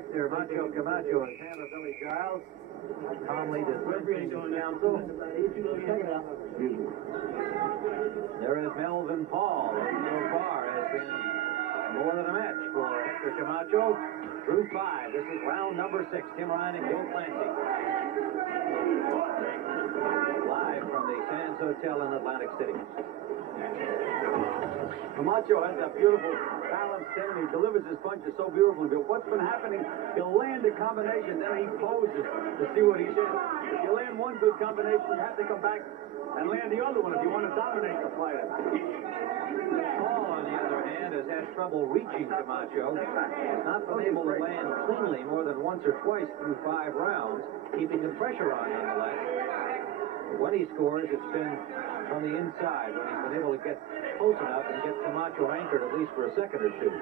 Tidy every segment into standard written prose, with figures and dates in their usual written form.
back there. Camacho and handler Billy Giles calmly dismissing counsel. There is Melvin Paul. So far has been more than a match for Hector Camacho. Through 5. This is round number 6. Tim Ryan and Joe Clancy. Live from the Sands Hotel in Atlantic City. Camacho has that beautiful balance there, and he delivers his punches so beautifully. But what's been happening, he'll land a combination, then he poses to see what he did. If you land one good combination, you have to come back and land the other one if you want to dominate the fighter. Paul, on the other hand, has had trouble reaching Camacho. He's not been able to land cleanly more than once or twice through 5 rounds, keeping the pressure on nonetheless. When he scores, it's been from the inside, when he's been able to get close enough and get Camacho anchored at least for a second or two.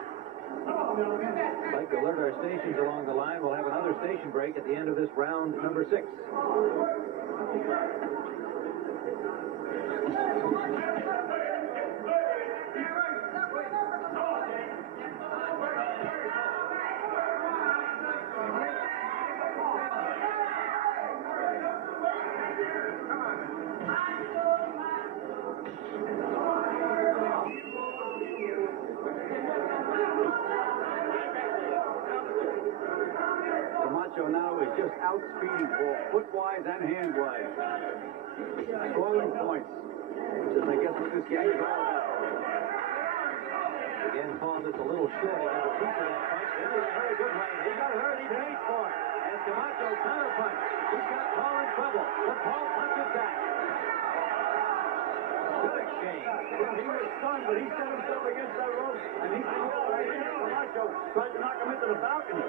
I'd like to alert our stations along the line. We'll have another station break at the end of this round number 6. Camacho now is just outspeeding Paul, foot-wise and hand-wise. Scoring points, which is, I guess, what this game is all about. Again, Paul just a little short. He got a piece of that punch. This is a very good right. He got hurt. He paid for it. As Camacho counterpunch. He's got Paul in trouble. But Paul punches back. Good exchange. Well, he was stunned, but he set himself against that rope, and he threw it right in. Camacho tried to knock him into the balcony.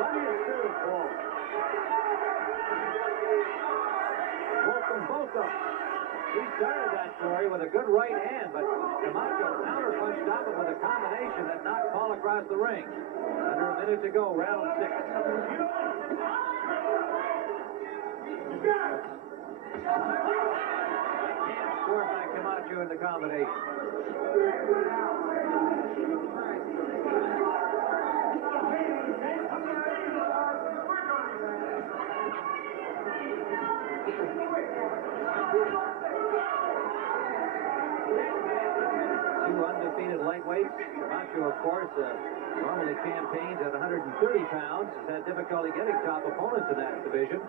Plenty of spirit, Paul. Woke them both up. He started that story with a good right hand, but Camacho counterpunched off it with a combination that knocked Paul across the ring. Under a minute to go, round 6. Scored by Camacho in the combination. Two undefeated lightweights. Camacho, of course, normally campaigns at 130 pounds. Has had difficulty getting top opponents in that division.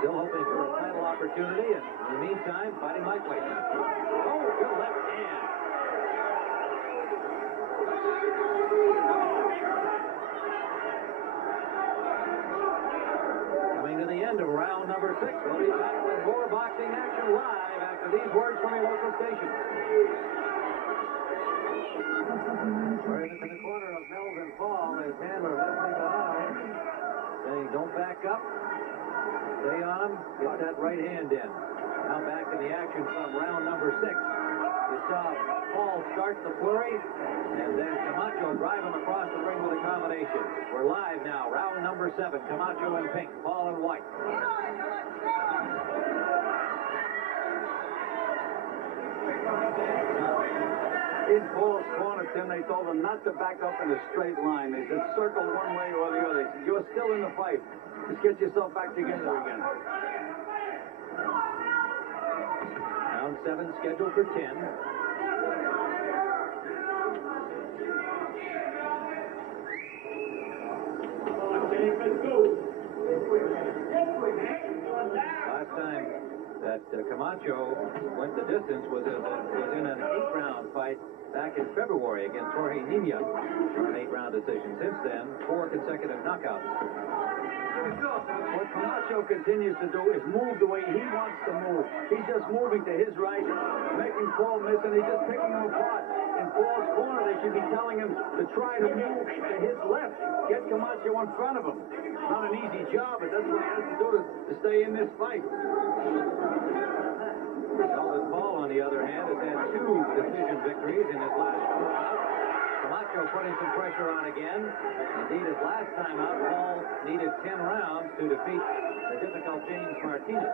Still hoping for a title opportunity, and in the meantime, fighting lightweight. Oh, good left hand. Coming to the end of round number 6. We'll be back with more boxing action live after these words from your local station. We're in the corner of Melvin Paul, his handler Leslie Bonanno, saying, don't back up. Stay on him. Get that right hand in. Now back in the action from round number 6. You saw Paul start the flurry, and then Camacho drive him across the ring with a combination. We're live now. Round number 7. Camacho in pink, Paul in white. In Paul's corner, Tim, they told him not to back up in a straight line. They said circle one way or the other. They said, you're still in the fight. Just get yourself back together again. Round 7 scheduled for 10. Last time that Camacho went the distance was in an 8-round fight back in February against Jorge Nina for an 8-round decision. Since then, 4 consecutive knockouts. What Camacho continues to do is move the way he wants to move. He's just moving to his right, making Paul miss, and he's just picking him apart. In Paul's corner, they should be telling him to try to move to his left. Get Camacho in front of him. Not an easy job, but that's what he has to do to stay in this fight. Melvin Paul, on the other hand, has had 2 decision victories in his last 4 bouts. Camacho putting some pressure on again. Indeed, his last time out, Paul needed 10 rounds to defeat the difficult James Martinez.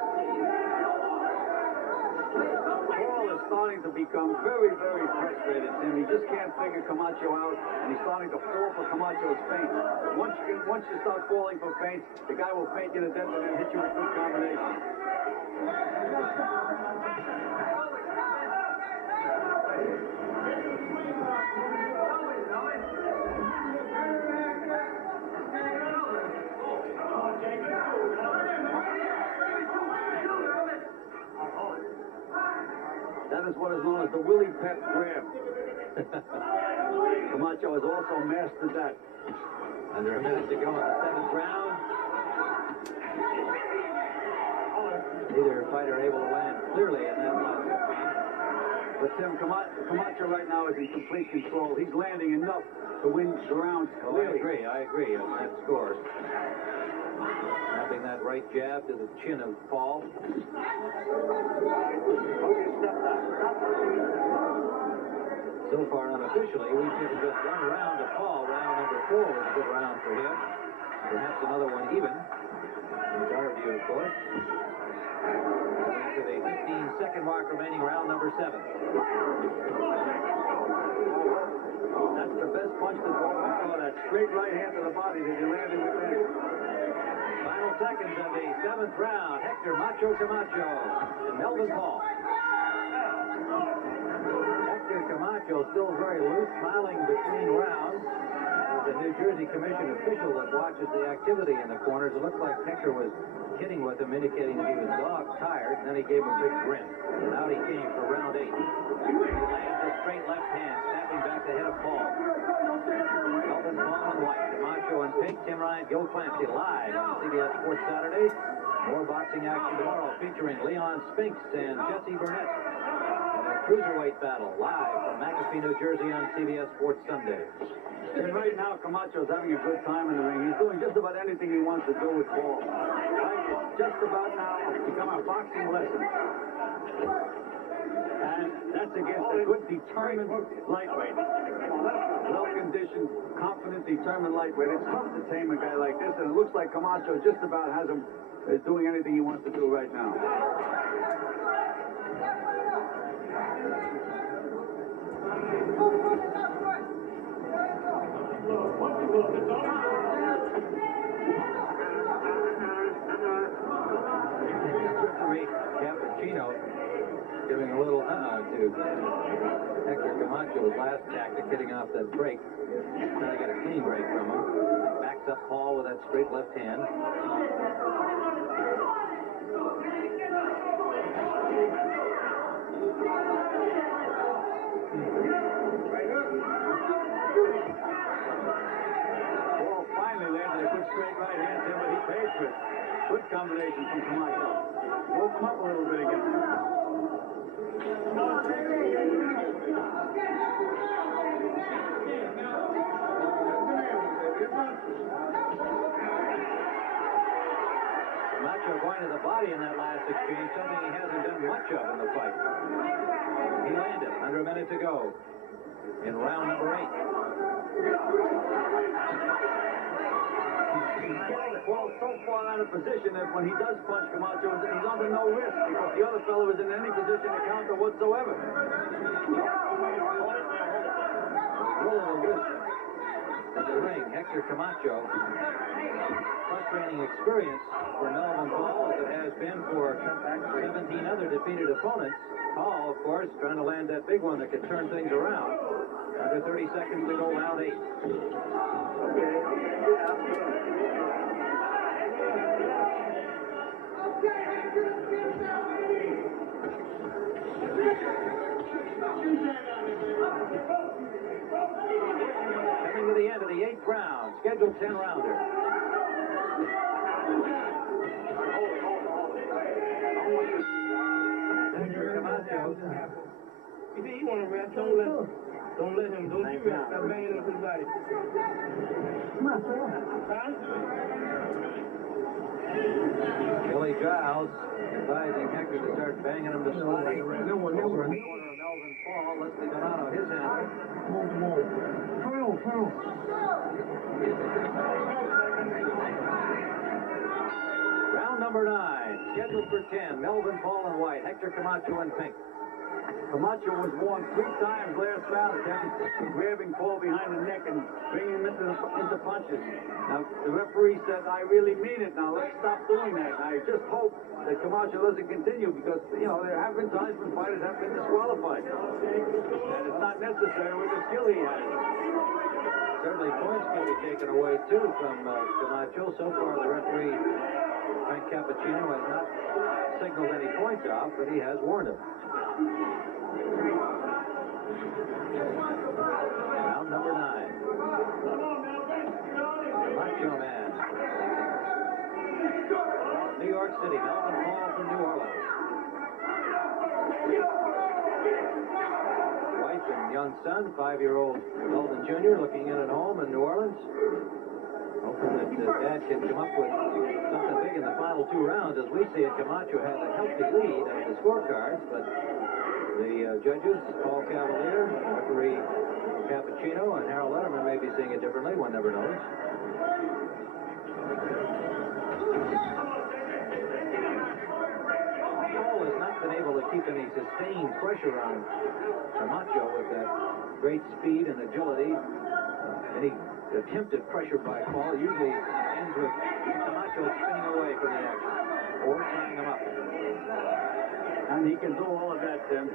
Paul is starting to become very, very frustrated, Tim. He just can't figure Camacho out, and he's starting to fall for Camacho's feints. Once you start falling for feints, the guy will feint you to death and then hit you with good combination. That is what is known as the Willie Pep grab. Camacho has also mastered that. Under a minute to go in the 7th round. Neither fighter able to land clearly in that last exchange. But Tim, Camacho right now is in complete control. He's landing enough to win the rounds clearly. I agree on that score. Snapping that right jab to the chin of Paul. So far, unofficially, we've given just one round to Paul. Round number 4 was a good round for him. Perhaps another one even. It's our view, of course. To the 15-second mark remaining, round number 7. That's the best punch that Paul can throw. That straight right hand to the body that he landed with that. Final seconds of the 7th round. Hector Macho Camacho and Melvin Paul. Hector Camacho still very loose, smiling between rounds. There's a New Jersey Commission official that watches the activity in the corners. It looked like Hector was kidding with him, indicating that he was dog-tired, and then he gave him a big grin. And out he came for round 8. He lands a straight left hand, snapping back the head of Paul. Melvin Paul in white, Camacho in pink, Tim Ryan, Gil Clancy live on CBS Sports Saturday. More boxing action tomorrow featuring Leon Spinks and Jesse Burnett. Cruiserweight battle live from McAfee, New Jersey on CBS Sports Sunday. And right now, Camacho's having a good time in the ring. He's doing just about anything he wants to do with Paul. It's just about now become a boxing lesson. And that's against a good, determined lightweight. Well-conditioned, confident, determined lightweight. It's tough to tame a guy like this, and it looks like Camacho just about has him doing anything he wants to do right now. Cappuccino giving a little to Hector Camacho's last tactic, hitting off that break. Trying to get a clean break from him. Backs up Paul with that straight left hand. Paul finally landed a good straight right hand to him, but he paid for it. Good combination from Camacho. Woke him up a little bit again. Camacho going to the body in that last exchange, something he hasn't done much of in the fight. He landed under a minute to go in round number 8. Paul's so far out of position that when he does punch Camacho, he's under no risk because the other fellow is in any position to counter whatsoever. Rolling this in the ring, Hector Camacho. Frustrating experience for Melvin Paul, as it has been for 17 other defeated opponents. Paul, of course, trying to land that big one that could turn things around. Under 30 seconds to go, round 8. Coming to the end of the 8th round, scheduled 10-rounder. You see, he want to rest. Don't let him. Don't you rest. Stop banging up his body. Huh? Billy Giles advising Hector to start banging him to sleep. Over in the corner of Melvin Paul, Leslie Donato, his hand. Round number 9. scheduled for 10. Melvin, Paul, and white. Hector Camacho in pink. Camacho was warned 3 times last round, grabbing Paul behind the neck and bringing him into punches. Now, the referee said, I really mean it. Now, let's stop doing that. And I just hope that Camacho doesn't continue because, you know, there have been times when fighters have been disqualified. And it's not necessary with the skill he has. Certainly points can be taken away, too, from Camacho. So far, the referee, Frank Cappuccino, has not signaled any points off, but he has warned him. Round number 9. Macho Man. New York City. Melvin Paul from New Orleans. Wife and young son, 5-year-old Melvin Jr., looking in at home in New Orleans. Hoping that Dad can come up with something big in the final 2 rounds. As we see it, Camacho has a healthy lead on the scorecards, but the judges, Paul Cavalier, referee Cappuccino, and Harold Letterman may be seeing it differently. One never knows. Paul has not been able to keep any sustained pressure on Camacho with that great speed and agility. Any attempted pressure by Paul usually ends with Camacho spinning away from the action or tying him up. And he can do all of that, Tim.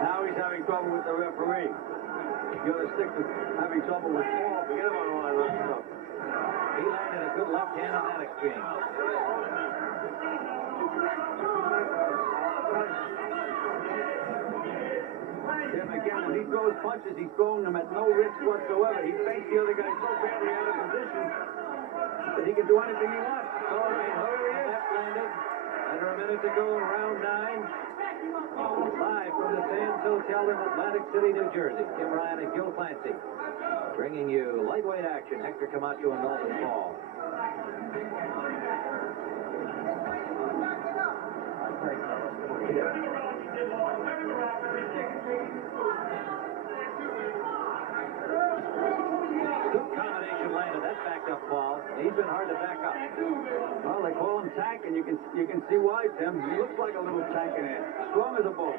Now he's having trouble with the referee. You're going to stick to having trouble with Paul. Forget about all that other stuff. He landed a good left hand on that exchange. Tim, again, when he throws punches, he's throwing them at no risk whatsoever. He fakes the other guy so badly out of position that he can do anything he wants. So, left landed. Under a minute to go in round 9. Live from the Sands Hotel in Atlantic City, New Jersey. Tim Ryan and Gil Clancy bringing you lightweight action. Hector Camacho and Melvin Paul. Good combination landed. That backed up Paul. He's been hard to back up. Well, they call him Tank, and you can see why, Tim. He looks like a little tank in there. Strong as a bull.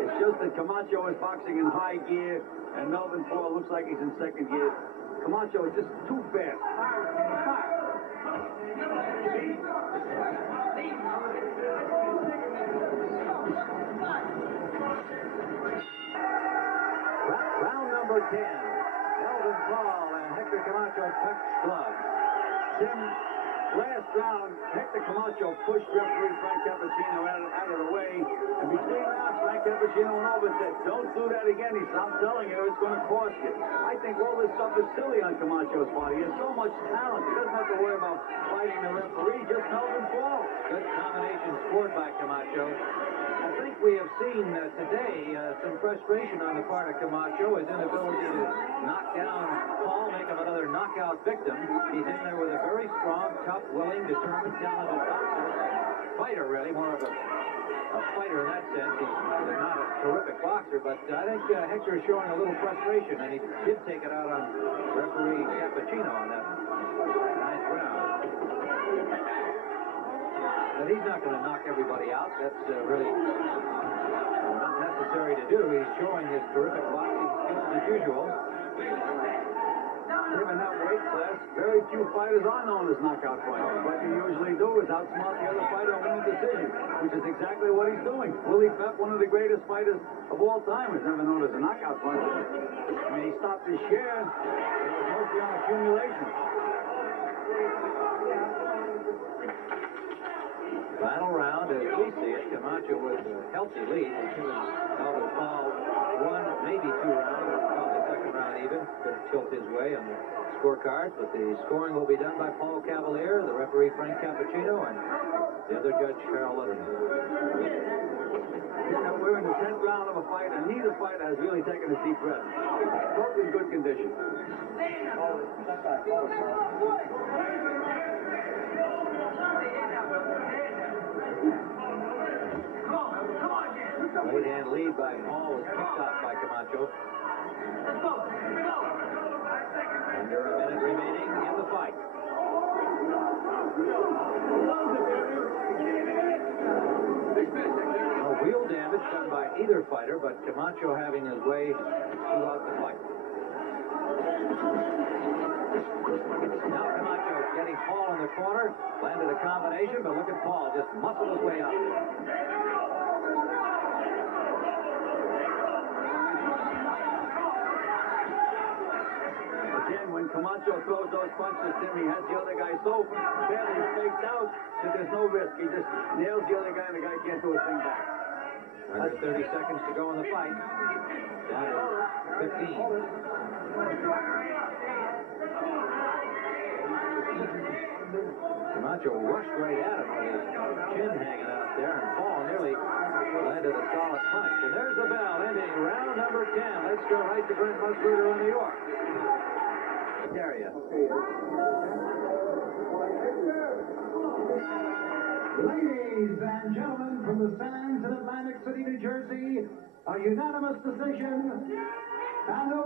It's just that Camacho is boxing in high gear, and Melvin Paul looks like he's in 2nd gear. Camacho is just too fast. Round number 10. Melvin Paul and Hector Camacho touch gloves. Tim, last round, Hector Camacho pushed referee Frank Cappuccino out of the way. And between rounds, Frank Cappuccino went over and said, don't do that again. He stopped telling you it's going to cost you. I think all this stuff is silly on Camacho's part. He has so much talent. He doesn't have to worry about fighting the referee, just Melvin Paul. Good combination scored by Camacho. I think we have seen today some frustration on the part of Camacho, his inability to knock down Paul, make him another knockout victim. He's in there with a very strong, tough, willing, determined, talented boxer. Fighter, really, more of a fighter in that sense. He's not a terrific boxer, but I think Hector is showing a little frustration, and he did take it out on referee Cappuccino on that 9th round. But he's not going to knock everybody out. That's really not necessary to do. He's showing his terrific boxing skills as usual. Given that weight class, very few fighters are known as knockout fighters. What you usually do is outsmart the other fighter and win a decision, which is exactly what he's doing. Willie Pep, one of the greatest fighters of all time, is never known as a knockout fighter. I mean, he stopped his share. It was mostly on accumulation. Final round, as we see it, Camacho with a healthy lead. He's given Melvin Paul 1, maybe 2 rounds, probably 2nd round even. Could tilt his way on the scorecards, but the scoring will be done by Paul Cavalier, the referee Frank Cappuccino, and the other judge, Harold Letterman. We're in the 10th round of a fight, and neither fighter has really taken a deep breath. Both in good condition. Right hand lead by Paul was picked off by Camacho. Under a minute remaining in the fight. No real damage done by either fighter, but Camacho having his way throughout the fight. Now Camacho getting Paul in the corner. Landed a combination, but look at Paul just muscle his way out of there. Again, when Camacho throws those punches, Tim, he has the other guy so badly faked out that there's no risk. He just nails the other guy, and the guy can't do a thing back. Under 30 seconds to go in the fight. Down to 15. Camacho rushed right at him with his chin hanging out there, and Paul nearly landed a solid punch. And there's the bell ending round number 10. Let's go right to Brent Musburger in New York. Area. Ladies and gentlemen, from the stands in Atlantic City, New Jersey, a unanimous decision and a